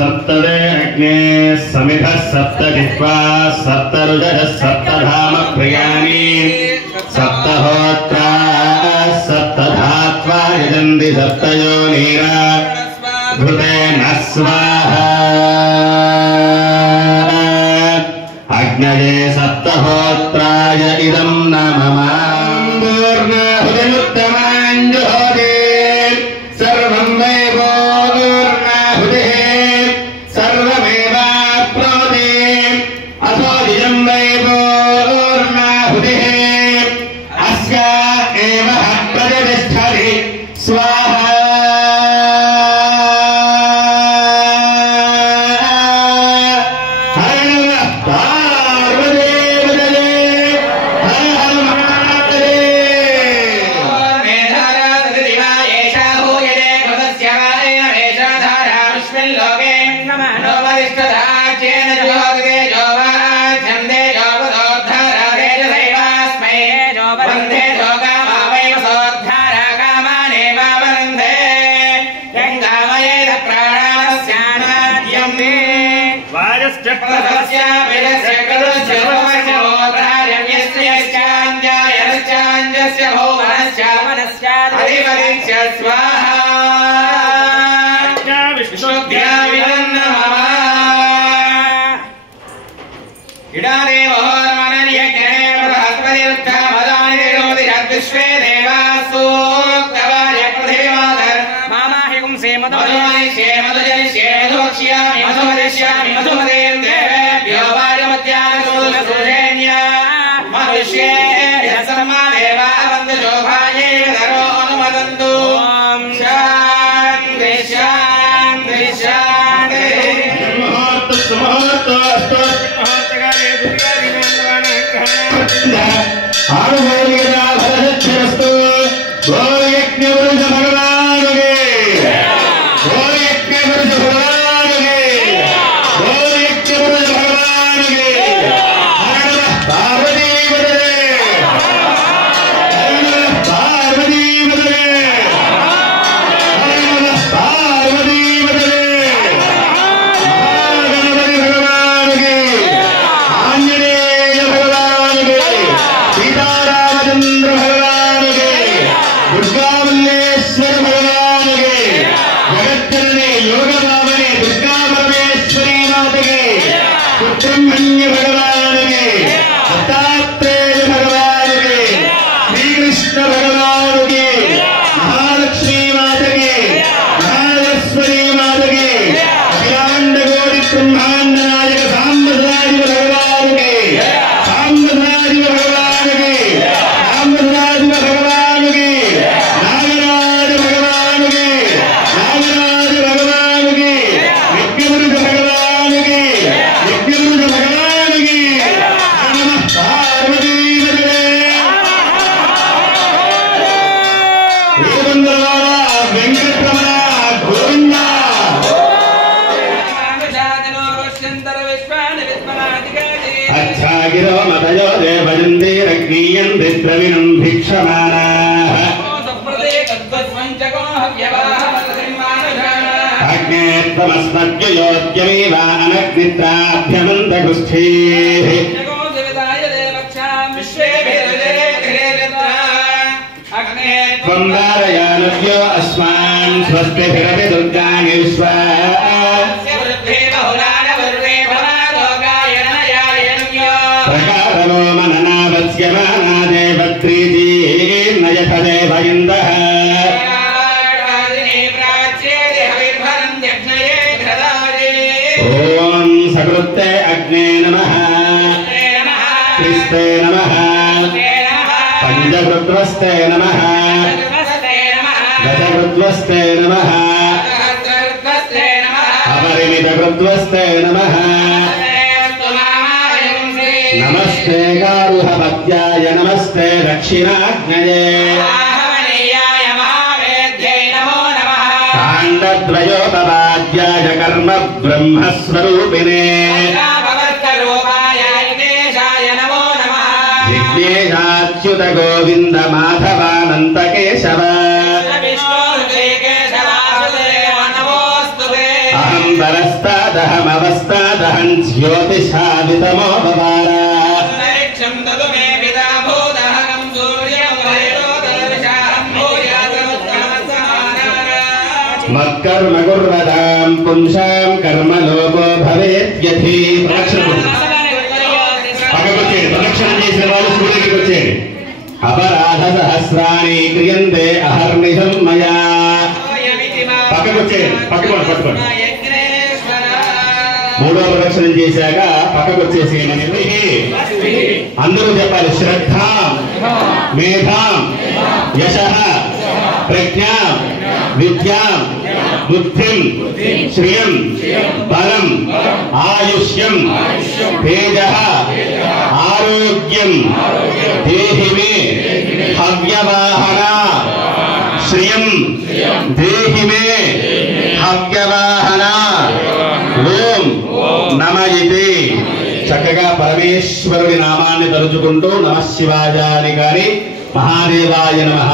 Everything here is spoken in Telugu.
सप्तदे अग्ने समिधः सप्तजिह्वा सप्तरुजः सप्तधाम प्रियाणि सप्तहोत्रा सप्तधात्वा यजन्ति सप्तयोनिरा घृतेन स्वाहा अग्नये सप्तहोत्राय इदं नमः पूर्णाहुतिमुत्तमाञ्जुहोति सर्वं वै पूर्णाहुतिः सर्वमेवाप्नोति अथो इदं वै पूर्णाहुतिः अस्या एव प्रतिष्ठति स्वाहा नमस्ते गारुहपत्याय नमस्ते दक्षिणाग्नये काण्डद्वयोपवाद्याय कर्म ब्रह्मस्वरूपिणे विघ्नेशाच्युत गोविन्द माधवानन्त केशव अहं అంతరస్తాదహమవస్తాదహం జ్యోతిషాదితమో బవార మత్కర్మ కుర్వదాం పుంసాం కర్మ లోపో భవేత్యథి. ప్రదక్షిణ చేసిన వాళ్ళు సూర్యుడికి వచ్చేయండి. అపరాధ సహస్రాన్ని క్రియంతే అహర్నిశం మయా. పక్కకు వచ్చేయండి, పట్టుకోండి. మూడో ప్రదక్షిణం చేశాక పక్కకు వచ్చేసేయండి. అందరూ చెప్పాలి. శ్రద్ధ, మేధాం, యశః, ప్రజ్ఞాం, విద్యాం, బుద్ధిం, శ్రియం, బలం, ఆయుష్యం, తేజః, ఆరోగ్యం దేహి మే హవ్యవాహన. శ్రియం దేహి మే హవ్యవాహన. ఓం నమ ఇతి. చక్కగా పరమేశ్వరుడి నామాన్ని తలుచుకుంటూ నమః శివాయ అని గాని, మహాదేవాయ నమః